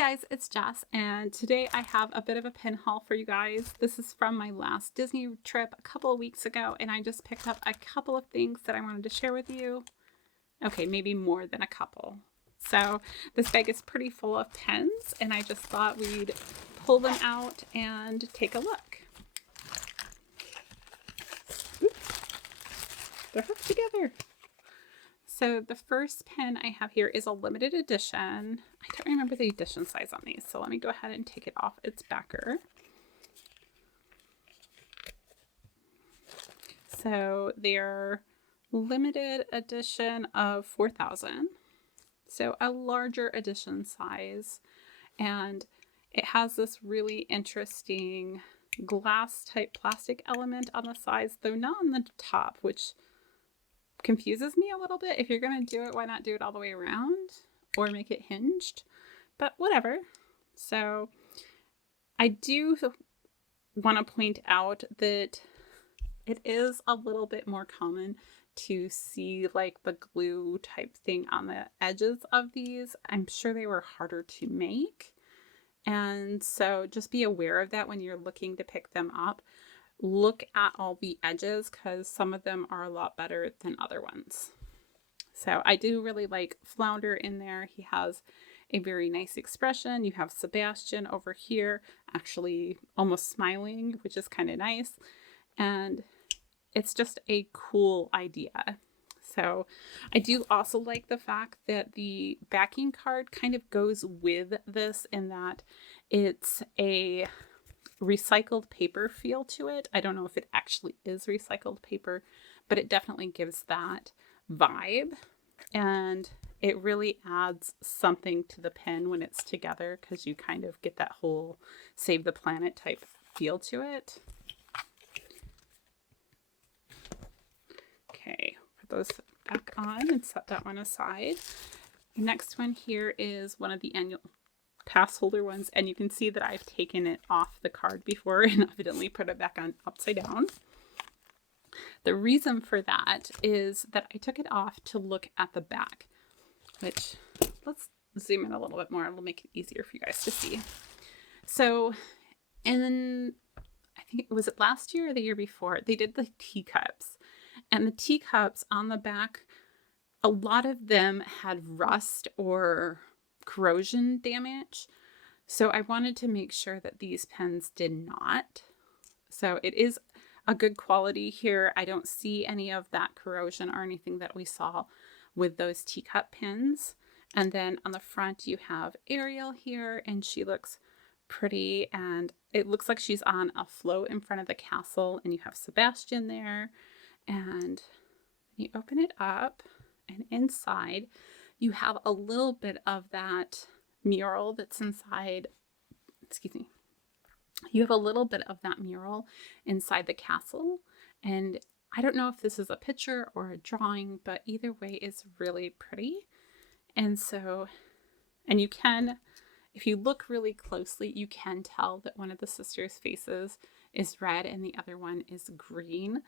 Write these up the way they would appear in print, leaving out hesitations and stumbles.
Guys, it's Jess, and today I have a bit of a pin haul for you guys. This is from my last Disney trip a couple of weeks ago, and I just picked up a couple of things that I wanted to share with you. Okay, maybe more than a couple. So this bag is pretty full of pens, and I just thought we'd pull them out and take a look. Oops. They're hooked together. So the first pen I have here is a limited edition. I don't remember the edition size on these, so let me go ahead and take it off its backer. So they're limited edition of 4,000. So a larger edition size. And it has this really interesting glass type plastic element on the sides, though not on the top, which confuses me a little bit. If you're going to do it, why not do it all the way around or make it hinged? But whatever. So I do want to point out that it is a little bit more common to see like the glue type thing on the edges of these. I'm sure they were harder to make. And so just be aware of that when you're looking to pick them up. Look at all the edges because some of them are a lot better than other ones. So I do really like Flounder in there. He has a very nice expression. You have Sebastian over here actually almost smiling, which is kind of nice. And it's just a cool idea. So I do also like the fact that the backing card kind of goes with this in that it's a recycled paper feel to it. I don't know if it actually is recycled paper, but it definitely gives that vibe. And it really adds something to the pen when it's together because you kind of get that whole save the planet type feel to it. Okay, put those back on and set that one aside. The next one here is one of the annual pass holder ones, and you can see that I've taken it off the card before and evidently put it back on upside down. The reason for that is that I took it off to look at the back, which let's zoom in a little bit more. It'll make it easier for you guys to see. So, and I think it was last year or the year before, they did the teacups, and the teacups on the back, a lot of them had rust or corrosion damage. So I wanted to make sure that these pens did not. So it is a good quality here. I don't see any of that corrosion or anything that we saw with those teacup pens. And then on the front you have Ariel here, and she looks pretty, and it looks like she's on a float in front of the castle, and you have Sebastian there, and you open it up, and inside you have a little bit of that mural that's inside, excuse me. You have a little bit of that mural inside the castle. And I don't know if this is a picture or a drawing, but either way it's really pretty. And so, and you can, if you look really closely, you can tell that one of the sisters' faces is red and the other one is green.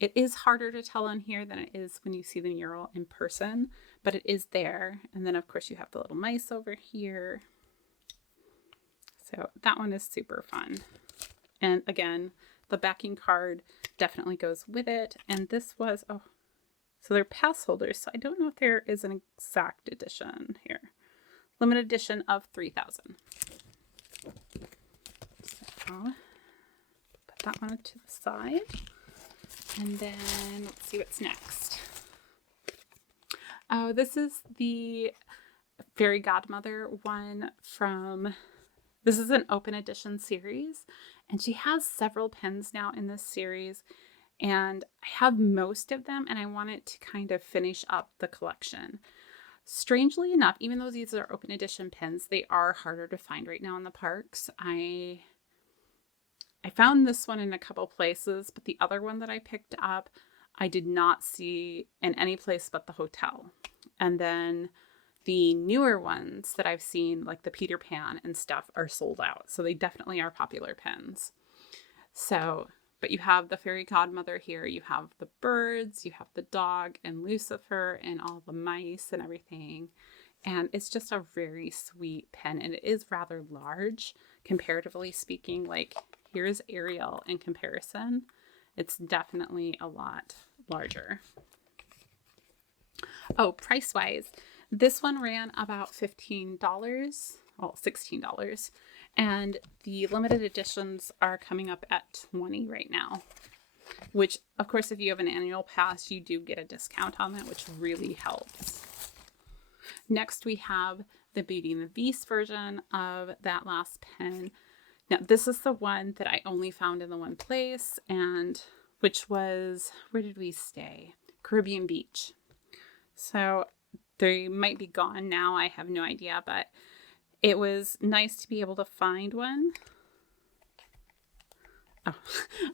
It is harder to tell on here than it is when you see the mural in person, but it is there. And then of course you have the little mice over here. So that one is super fun. And again, the backing card definitely goes with it. And this was, oh, so they're pass holders. So I don't know if there is an exact edition here. Limited edition of 3,000. So put that one to the side. And then let's see what's next. Oh, this is the Fairy Godmother one from, this is an open edition series, and she has several pens now in this series, and I have most of them, and I wanted to kind of finish up the collection. Strangely enough, even though these are open edition pens, they are harder to find right now in the parks. I found this one in a couple places, but the other one that I picked up, I did not see in any place but the hotel. And then the newer ones that I've seen, like the Peter Pan and stuff, are sold out. So they definitely are popular pens. So, but you have the Fairy Godmother here. You have the birds, you have the dog and Lucifer and all the mice and everything. And it's just a very sweet pen, and it is rather large, comparatively speaking. Like, here's Ariel in comparison. It's definitely a lot larger. Oh, price-wise, this one ran about $15, well, $16. And the limited editions are coming up at $20 right now. Which, of course, if you have an annual pass, you do get a discount on that, which really helps. Next, we have the Beauty and the Beast version of that last pen. Now, this is the one that I only found in the one place, and which was, where did we stay? Caribbean Beach. So they might be gone now. I have no idea, but it was nice to be able to find one. Oh,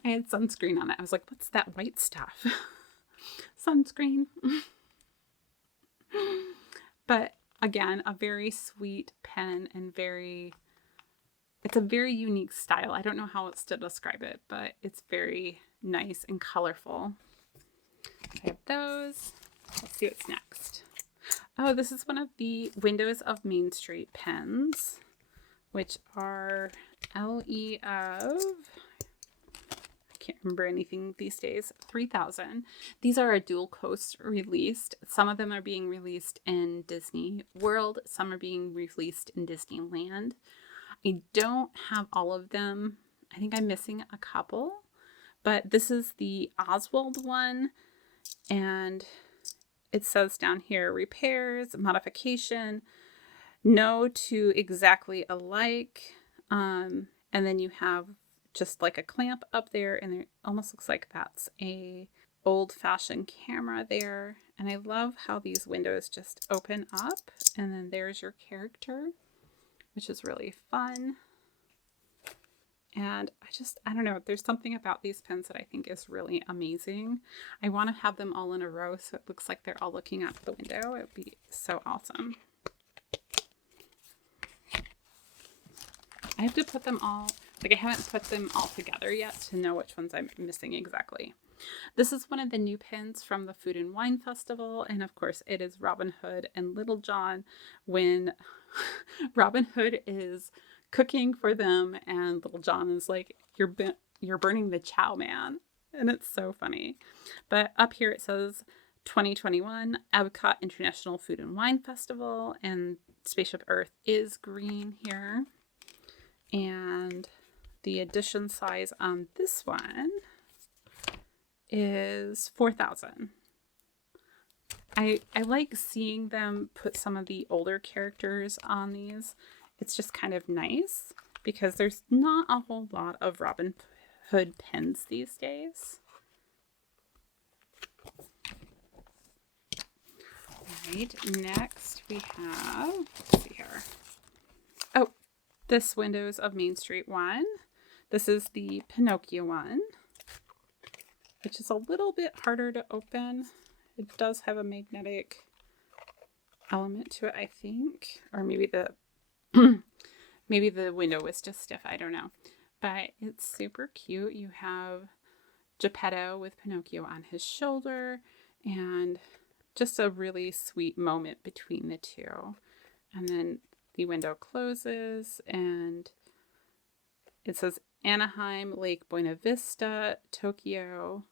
I had sunscreen on it. I was like, what's that white stuff? Sunscreen. But again, a very sweet pen and it's a very unique style. I don't know how else to describe it, but it's very nice and colorful. I have those. Let's see what's next. Oh, this is one of the Windows of Main Street pens, which are LE of, I can't remember anything these days, 3000. These are a dual coast released. Some of them are being released in Disney World. Some are being released in Disneyland. I don't have all of them. I think I'm missing a couple, but this is the Oswald one, and it says down here, repairs, modification, no two exactly alike. And then you have just like a clamp up there, and it almost looks like that's a old-fashioned camera there. And I love how these windows just open up, and then there's your character, which is really fun. And I don't know, there's something about these pens that I think is really amazing. I want to have them all in a row so it looks like they're all looking out the window. It would be so awesome. I have to put them all, like I haven't put them all together yet to know which ones I'm missing exactly. This is one of the new pens from the Food and Wine Festival, and of course it is Robin Hood and Little John when Robin Hood is cooking for them and Little John is like, you're burning the chow, man. And it's so funny. But up here it says 2021 Epcot International Food and Wine Festival, and Spaceship Earth is green here. And the edition size on this one is 4,000. I like seeing them put some of the older characters on these. It's just kind of nice because there's not a whole lot of Robin Hood pens these days. All right, next we have, let's see here. Oh, this Windows of Main Street one. This is the Pinocchio one, which is a little bit harder to open. It does have a magnetic element to it, I think, or maybe the maybe the window was just stiff, I don't know. But it's super cute. You have Geppetto with Pinocchio on his shoulder, and just a really sweet moment between the two. And then the window closes, and it says Anaheim, Lake Buena Vista, Tokyo.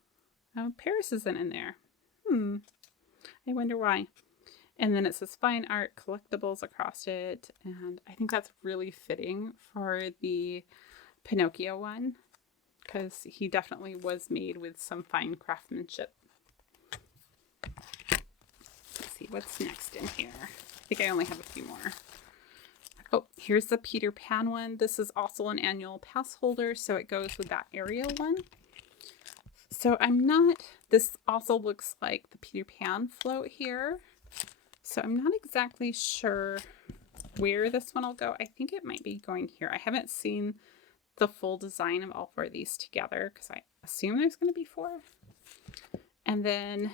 Oh, Paris isn't in there. I wonder why. And then it says fine art collectibles across it. And I think that's really fitting for the Pinocchio one, because he definitely was made with some fine craftsmanship. Let's see what's next in here. I think I only have a few more. Oh, here's the Peter Pan one. This is also an annual pass holder, so it goes with that Ariel one. So this also looks like the Peter Pan float here. So I'm not exactly sure where this one will go. I think it might be going here. I haven't seen the full design of all four of these together because I assume there's going to be 4. And then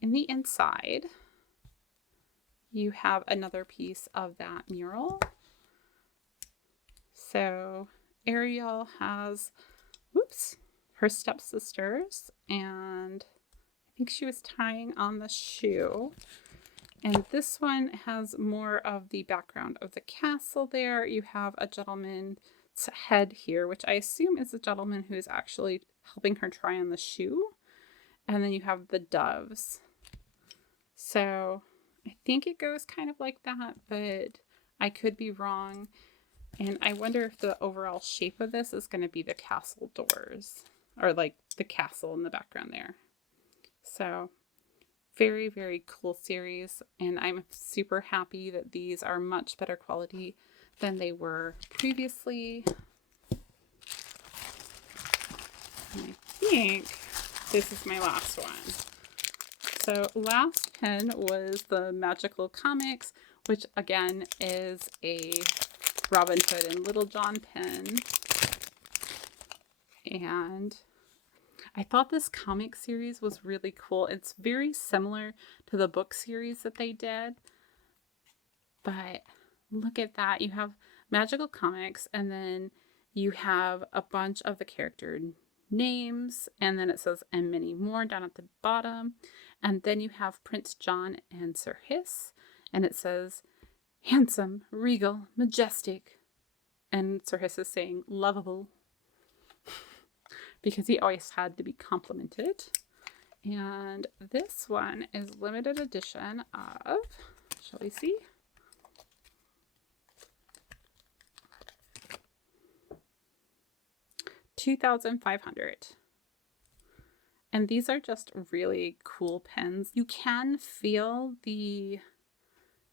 in the inside, you have another piece of that mural. So Ariel has, her stepsisters, and I think she was tying on the shoe. And this one has more of the background of the castle there. You have a gentleman's head here, which I assume is the gentleman who is actually helping her try on the shoe. And then you have the doves. So I think it goes kind of like that, but I could be wrong. And I wonder if the overall shape of this is going to be the castle doors, or like the castle in the background there. So very, very cool series. And I'm super happy that these are much better quality than they were previously. And I think this is my last one. So last pen was the Magical Comics, which again is a Robin Hood and Little John pen. And I thought this comic series was really cool. It's very similar to the book series that they did. But look at that. You have Magical Comics, and then you have a bunch of the character names, and then it says and many more down at the bottom. And then you have Prince John and Sir Hiss, and it says handsome, regal, majestic. And Sir Hiss is saying lovable, because he always had to be complimented. And this one is limited edition of, shall we see? $2,500. And these are just really cool pens. You can feel the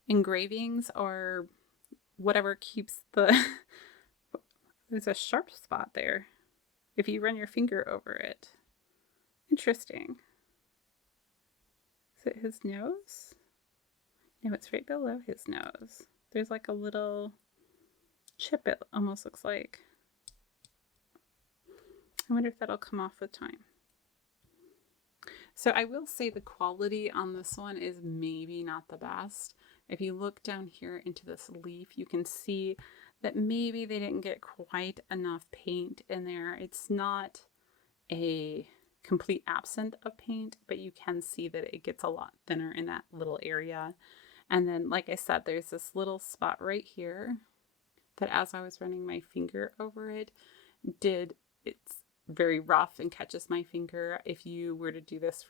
engravings or whatever keeps the there's a sharp spot there if you run your finger over it. Interesting. Is it his nose? No, it's right below his nose. There's like a little chip, it almost looks like. I wonder if that'll come off with time. So I will say the quality on this one is maybe not the best. If you look down here into this leaf, you can see that maybe they didn't get quite enough paint in there. It's not a complete absence of paint, but you can see that it gets a lot thinner in that little area. And then, like I said, there's this little spot right here that as I was running my finger over it, it's very rough and catches my finger. If you were to do this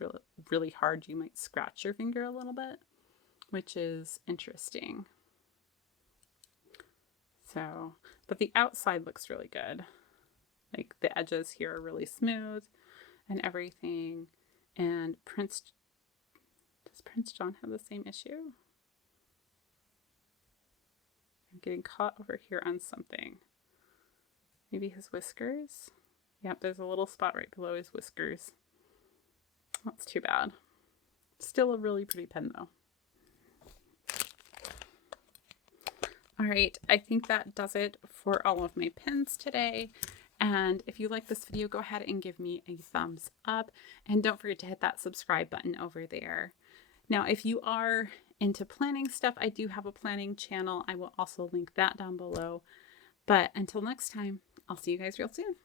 really hard, you might scratch your finger a little bit, which is interesting. So, but the outside looks really good. Like the edges here are really smooth and everything. And does Prince John have the same issue? I'm getting caught over here on something. Maybe his whiskers? Yep, there's a little spot right below his whiskers. That's too bad. Still a really pretty pen though. All right, I think that does it for all of my pens today. And if you like this video, go ahead and give me a thumbs up. And don't forget to hit that subscribe button over there. Now, if you are into planning stuff, I do have a planning channel. I will also link that down below. But until next time, I'll see you guys real soon.